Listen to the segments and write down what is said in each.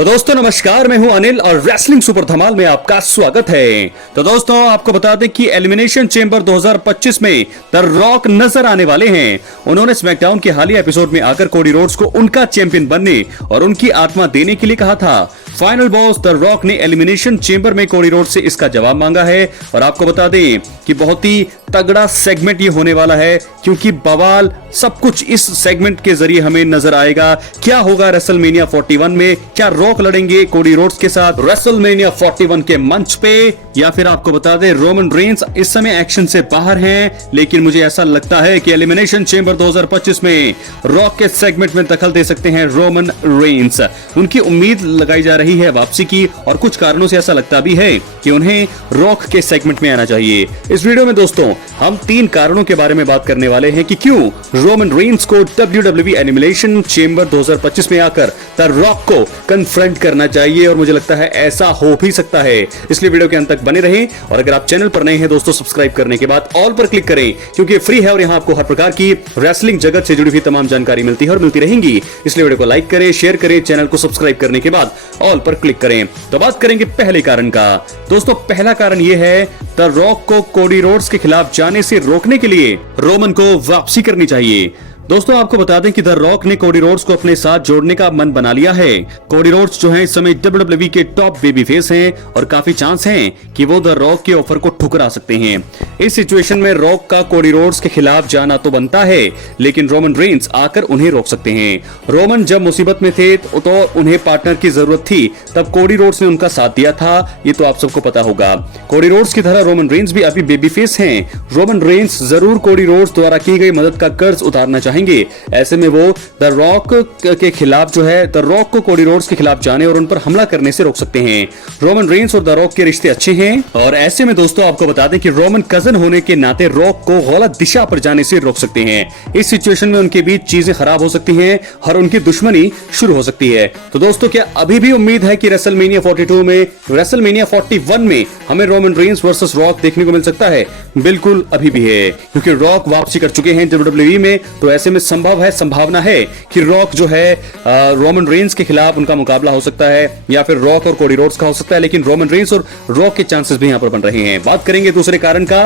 तो दोस्तों नमस्कार, मैं हूं अनिल और रेसलिंग सुपर धमाल में आपका स्वागत है। तो दोस्तों आपको बता दें कि एलिमिनेशन चेंबर 2025 में द रॉक नजर आने वाले हैं। उन्होंने स्मैकडाउन के हालिया एपिसोड में आकर कोडी रोड्स को उनका चैंपियन बनने और उनकी आत्मा देने के लिए कहा था। फाइनल बॉस द रॉक ने एलिमिनेशन चेंबर में कोडी रोड्स से इसका जवाब मांगा है और आपको बता दें कि बहुत ही तगड़ा सेगमेंट ये होने वाला है, क्योंकि बवाल सब कुछ इस सेगमेंट के जरिए हमें नजर आएगा। क्या होगा रेसलमेनिया 41 में? क्या रॉक लड़ेंगे कोडी रोड्स के साथ रेसलमेनिया 41 के मंच पे, या फिर आपको बता दें रोमन रेंस इस समय एक्शन से बाहर हैं, लेकिन मुझे ऐसा लगता है कि एलिमिनेशन चेंबर 2025 में रॉक के सेगमेंट में दखल दे सकते हैं रोमन रेंस। उनकी उम्मीद लगाई जा रही है वापसी की और कुछ कारणों से ऐसा लगता भी है कि उन्हें रॉक के सेगमेंट में आना चाहिए। इस वीडियो में दोस्तों हम 3 कारणों के बारे में बात करने वाले हैं कि क्यों रोमन रेंस को WWE एलिमिनेशन चेंबर 2025 में आकर द रॉक को कन्फ्रंट करना चाहिए, और मुझे लगता है ऐसा हो भी सकता है। इसलिए वीडियो के अंत तक बने रहें और अगर आप चैनल पर नए हैं दोस्तों सब्सक्राइब करने के बाद ऑल पर क्लिक करें, क्योंकि फ्री है और यहां आपको हर प्रकार की रेसलिंग जगत से जुड़ी हुई तमाम जानकारी मिलती है और मिलती रहेंगी। इसलिए वीडियो को लाइक करें, शेयर करें, चैनल को सब्सक्राइब करने के बाद ऑल पर क्लिक करें। तो बात करेंगे पहले कारण का। दोस्तों पहला कारण यह है द रॉक को कोडी रोड्स के खिलाफ जाने से रोकने के लिए रोमन को वापसी करनी चाहिए। दोस्तों आपको बता दें कि द रॉक ने कोडी रोड्स को अपने साथ जोड़ने का मन बना लिया है। कोडी रोड्स जो हैं इस समय WWE के टॉप बेबी फेस हैं और काफी चांस हैं कि वो द रॉक के ऑफर को ठुकरा सकते हैं। इस सिचुएशन में रॉक का कोडी रोड्स के खिलाफ जाना तो बनता है, लेकिन रोमन रेंस आकर उन्हें रोक सकते हैं। रोमन जब मुसीबत में थे तो उन्हें पार्टनर की जरूरत थी, तब कोडी रोड्स ने उनका साथ दिया था, ये तो आप सबको पता होगा। कोडी रोड्स की तरह रोमन रेंस भी अभी बेबी फेस हैं। रोमन रेंस जरूर कोडी रोड्स द्वारा की गई मदद का कर्ज उतारना चाहेंगे। ऐसे में वो द रॉक के खिलाफ जो है द रॉक को कोडी रोड्स के खिलाफ जाने और उन पर हमला करने से रोक सकते हैं। रोमन रेंस और द रॉक के रिश्ते अच्छे हैं और ऐसे में दोस्तों आपको बता दें कि रोमन कजन होने के नाते रॉक को गलत दिशा पर जाने से रोक सकते हैं। इस सिचुएशन में उनके बीच चीजें खराब हो सकती हैं और उनकी दुश्मनी शुरू हो सकती है। तो दोस्तों क्या अभी भी उम्मीद है कि रेसलमेनिया 42 में, रेसलमेनिया 41 में हमें रोमन रेंस वर्सेस रॉक देखने को मिल सकता है? बिल्कुल अभी भी है, क्योंकि रॉक वापसी कर चुके हैं WWE में। तो ऐसे में संभावना है कि रॉक जो है रोमन रेंस के खिलाफ उनका मुकाबला हो सकता है, या फिर रॉक और कोडी रोड्स का हो सकता है, लेकिन रोमन रेंस और रॉक के चांसेस भी यहां पर बन रहे हैं। बात करेंगे दूसरे कारण का।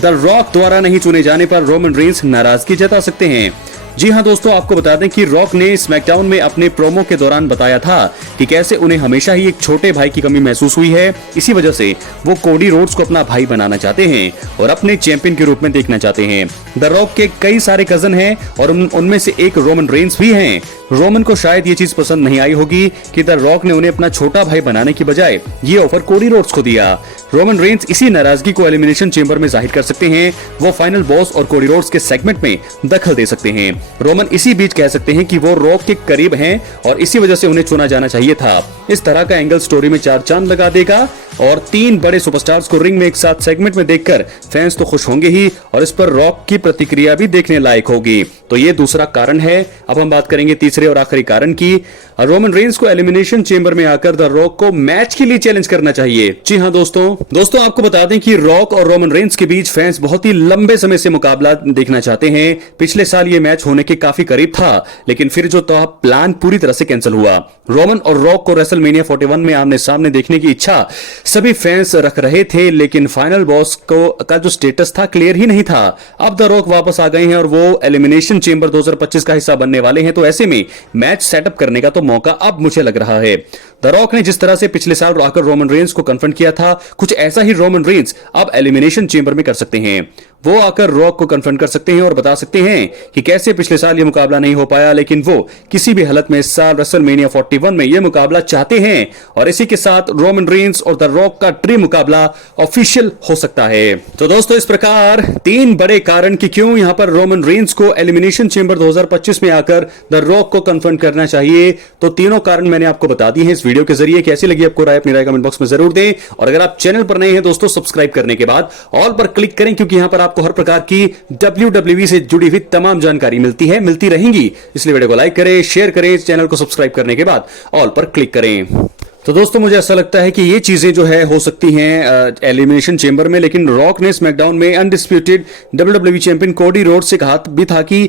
द रॉक द्वारा नहीं चुने जाने पर रोमन रेंस नाराजगी जता सकते हैं। जी हां दोस्तों, आपको बता दें कि रॉक ने स्मैकडाउन में अपने प्रोमो के दौरान बताया था कि कैसे उन्हें हमेशा ही एक छोटे भाई की कमी महसूस हुई है। इसी वजह से वो कोडी रोड्स को अपना भाई बनाना चाहते हैं और अपने चैंपियन के रूप में देखना चाहते हैं। द रॉक के कई सारे कजन हैं और उनमें से एक रोमन रेंस भी हैं। रोमन को शायद ये चीज पसंद नहीं आई होगी कि द रॉक ने उन्हें अपना छोटा भाई बनाने की बजाय ये ऑफर कोडी रोड्स को दिया। रोमन रेंस इसी नाराजगी को एलिमिनेशन चेंबर में जाहिर कर सकते हैं। वो फाइनल बॉस और कोडी रोड्स के सेगमेंट में दखल दे सकते हैं। रोमन इसी बीच कह सकते हैं कि वो रॉक के करीब हैं और इसी वजह से उन्हें चुना जाना चाहिए था। इस तरह का एंगल स्टोरी में 4 चांद लगा देगा और 3 बड़े सुपरस्टार्स को रिंग में एक साथ सेगमेंट में देखकर फैंस तो खुश होंगे ही, और इस पर रॉक की प्रतिक्रिया भी देखने लायक होगी। तो ये दूसरा कारण है। अब हम बात करेंगे तीसरे और आखिरी कारण की। रोमन रेंस को एलिमिनेशन चेंबर में आकर द रॉक को मैच के लिए चैलेंज करना चाहिए। जी हां दोस्तों आपको बता दें कि रॉक और रोमन रेंस के बीच फैंस बहुत ही लंबे समय से मुकाबला देखना चाहते हैं। पिछले साल ये मैच होने के काफी करीब था, लेकिन फिर जो प्लान पूरी तरह से कैंसिल हुआ। रोमन और रॉक को रेसलमेनिया 41 में आमने सामने देखने की इच्छा सभी फैंस रख रहे थे, लेकिन फाइनल बॉस का जो स्टेटस था क्लियर ही नहीं था। अब द रॉक वापस आ गए हैं और वो एलिमिनेशन चेंबर 2025 का हिस्सा बनने वाले हैं। तो ऐसे में मैच सेटअप करने का तो मौका अब मुझे लग रहा है। द रॉक ने जिस तरह से पिछले साल आकर रोमन रेंस को कन्फ्रंट किया था, कुछ ऐसा ही रोमन रेंस अब एलिमिनेशन चेंबर में कर सकते हैं। वो आकर रॉक को कन्फ्रंट कर सकते हैं और बता सकते हैं कि कैसे पिछले साल ये मुकाबला नहीं हो पाया, लेकिन वो किसी भी हालत में इस साल रेसलमेनिया 41 में ये मुकाबला चाहते हैं, और इसी के साथ रोमन रेंस और द रॉक का ड्रीम मुकाबला ऑफिशियल हो सकता है। तो दोस्तों इस प्रकार 3 बड़े कारण कि क्यों यहां पर रोमन रेंस को एलिमिनेशन चेंबर 2025 में आकर द रॉक को कन्फ्रंट करना चाहिए। तो तीनों कारण मैंने आपको बता दिए हैं इस वीडियो के जरिए। कैसी लगी आपको राय? अपनी राय कमेंट बॉक्स में जरूर दें, और अगर आप चैनल पर नए हैं दोस्तों सब्सक्राइब करने के बाद ऑल पर क्लिक करें, क्योंकि यहां पर आपको हर प्रकार की WWE से जुड़ी हुई तमाम जानकारी मिलती है, मिलती रहेंगी। इसलिए वीडियो को लाइक करें, शेयर करें, चैनल को सब्सक्राइब करने के बाद ऑल पर क्लिक करें। तो दोस्तों मुझे ऐसा लगता है कि ये चीजें जो है हो सकती हैं एलिमिनेशन चेंबर में, लेकिन रॉक ने स्मैकडाउन में undisputed WWE champion Cody Rhodes से कहा भी था कि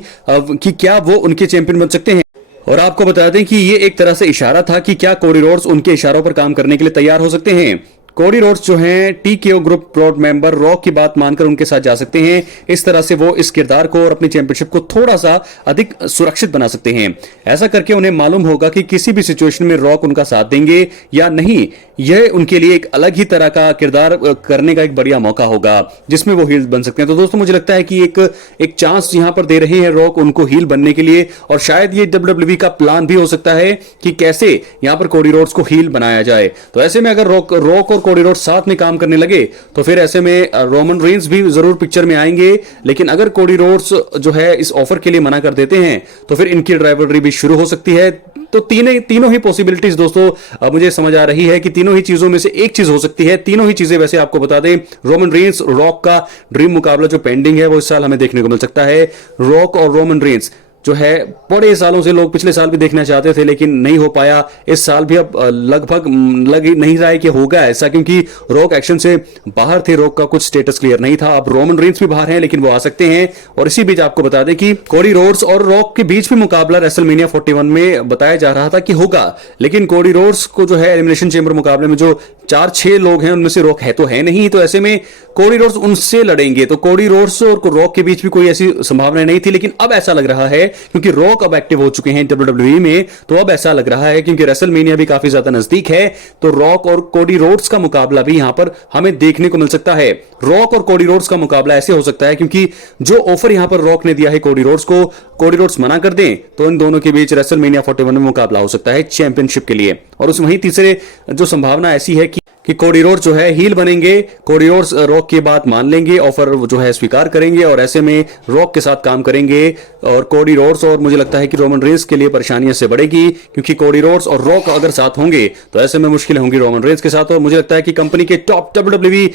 क्या वो उनके चैंपियन बन सकते हैं। और आपको बता दें कि ये एक तरह से इशारा था कि क्या कोडी रोड्स उनके इशारों पर काम करने के लिए तैयार हो सकते हैं। कोडी रोड्स जो हैं TKO group board member rock की बात मानकर उनके साथ जा सकते हैं। इस तरह से वो इस किरदार को और अपनी चैंपियनशिप को थोड़ा सा अधिक सुरक्षित बना सकते हैं। ऐसा करके उन्हें मालूम होगा कि किसी भी सिचुएशन में रॉक उनका साथ देंगे या नहीं। यह उनके लिए एक अलग ही तरह का किरदार करने का एक बढ़िया मौका होगा जिसमें वो हील बन सकते हैं। तो दोस्तों मुझे लगता है कि एक चांस यहां पर दे रहे हैं रॉक उनको हील बनने के लिए, और शायद ये डब्ल्यूडब्ल्यूई का प्लान भी हो सकता है कि कैसे यहां पर कोडी रोड्स को हील बनाया जाए। तो ऐसे में अगर रॉक और कोडी रोड्स साथ में काम करने लगे तो फिर ऐसे में रोमन रेंस भी जरूर पिक्चर में आएंगे। लेकिन अगर कोडी रोड्स जो है इस ऑफर के लिए मना कर देते हैं तो फिर इनकी राइवलरी भी शुरू हो सकती है। तो तीनों ही पॉसिबिलिटीज दोस्तों अब मुझे समझ आ रही है कि तीनों ही चीजों में से एक चीज हो सकती है। तीनों ही चीजें वैसे आपको बता दें, रोमन रेंस रॉक का ड्रीम मुकाबला जो पेंडिंग है वो इस साल हमें देखने को मिल सकता है। रॉक और रोमन रेंस जो है बड़े सालों से लोग पिछले साल भी देखना चाहते थे लेकिन नहीं हो पाया। इस साल भी अब लगभग लग ही नहीं रहा है कि होगा ऐसा, क्योंकि रॉक एक्शन से बाहर थे, रॉक का कुछ स्टेटस क्लियर नहीं था। अब रोमन रेंस भी बाहर हैं लेकिन वो आ सकते हैं। और इसी बीच आपको बता दें कि कोडी रोड्स और रॉक के बीच भी मुकाबला रेसलमेनिया 41 में बताया जा रहा था कि होगा, लेकिन कोडी रोड्स को जो है एलिमिनेशन चेंबर मुकाबले में जो 4-6 लोग हैं उनमें से रॉक है तो है नहीं। तो ऐसे में कोडी रोड्स उनसे लड़ेंगे। तो कोडी रोड्स और रॉक के बीच भी कोई ऐसी संभावना नहीं थी, लेकिन अब ऐसा लग रहा है क्योंकि रॉक अब एक्टिव हो चुके हैं डब्ल्यूडब्ल्यूई में। तो अब ऐसा लग रहा है क्योंकि रेसलमेनिया भी काफी ज्यादा नजदीक है तो रॉक और कोडी रोड्स का मुकाबला भी यहां पर हमें देखने को मिल सकता है। रॉक और कोडी रोड्स का मुकाबला ऐसे हो सकता है क्योंकि जो ऑफर यहां पर रॉक ने दिया है कोडी रोड्स को, कोडी रोड्स मना कर दें तो इन दोनों के बीच रेसलमेनिया 41 में मुकाबला हो सकता है चैंपियनशिप के लिए। और उस वहीं तीसरे जो संभावना ऐसी है कि कोडी रोड्स जो है हील बनेंगे, कोडी रोड्स रॉक की बात मान लेंगे, ऑफर जो है स्वीकार करेंगे और ऐसे में रॉक के साथ काम करेंगे। और कोडी रोड्स और मुझे लगता है कि रोमन रेंस के लिए परेशानियां से बढ़ेगी क्योंकि कोडी रोड्स और रॉक अगर साथ होंगे तो ऐसे में मुश्किल होंगी रोमन रेंस के साथ। और मुझे लगता है कि कंपनी के top WWE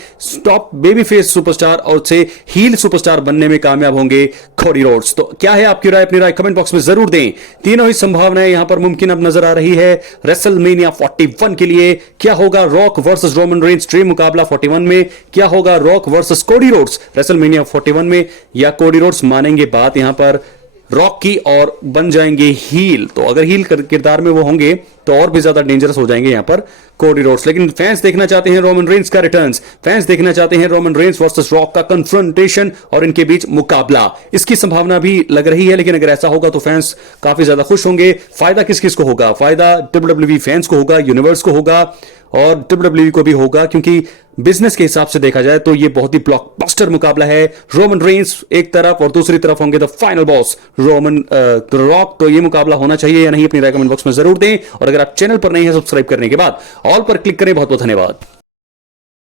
top baby face superstar और से हील सुपरस्टार बनने में कामयाब होंगे कोडी रोड्स। तो क्या है आपकी राय? अपनी राय कमेंट बॉक्स में जरूर दें। तीनों ही संभावनाएं यहां पर मुमकिन अब नजर आ रही है रेसलमेनिया 41 के लिए। क्या होगा rock versus Roman Reigns dream मुकाबला 41 में? क्या होगा rock versus Cody Rhodes WrestleMania 41 में? या कोडी रोड्स मानेंगे बात यहां पर रॉक की और बन जाएंगे हील? तो अगर हील किरदार में वो होंगे तो और भी ज्यादा डेंजरस हो जाएंगे यहां पर कोडी रोड्स। लेकिन फैंस देखना चाहते हैं रोमन रेंस का रिटर्न्स, फैंस देखना चाहते हैं रोमन रेंस वर्सेस रॉक का कन्फ्रंटेशन और इनके बीच मुकाबला। इसकी संभावना भी लग रही है, लेकिन अगर ऐसा होगा तो फैंस काफी ज्यादा खुश होंगे। फायदा किस किस को होगा? फायदा डब्ल्यूडब्ल्यूई फैंस को होगा, यूनिवर्स को होगा और डब्ल्यूडब्ल्यूई को भी होगा, क्योंकि बिजनेस के हिसाब से देखा जाए तो ये बहुत ही ब्लॉकबस्टर मुकाबला है। रोमन रेंस एक तरफ और दूसरी तरफ होंगे the final boss Roman rock. तो ये मुकाबला होना चाहिए या नहीं? अपनी राय कमेंट बॉक्स में जरूर दें। और अगर आप चैनल पर नहीं है सब्सक्राइब करने के बाद ऑल पर क्लिक करें। बहुत बहुत धन्यवाद।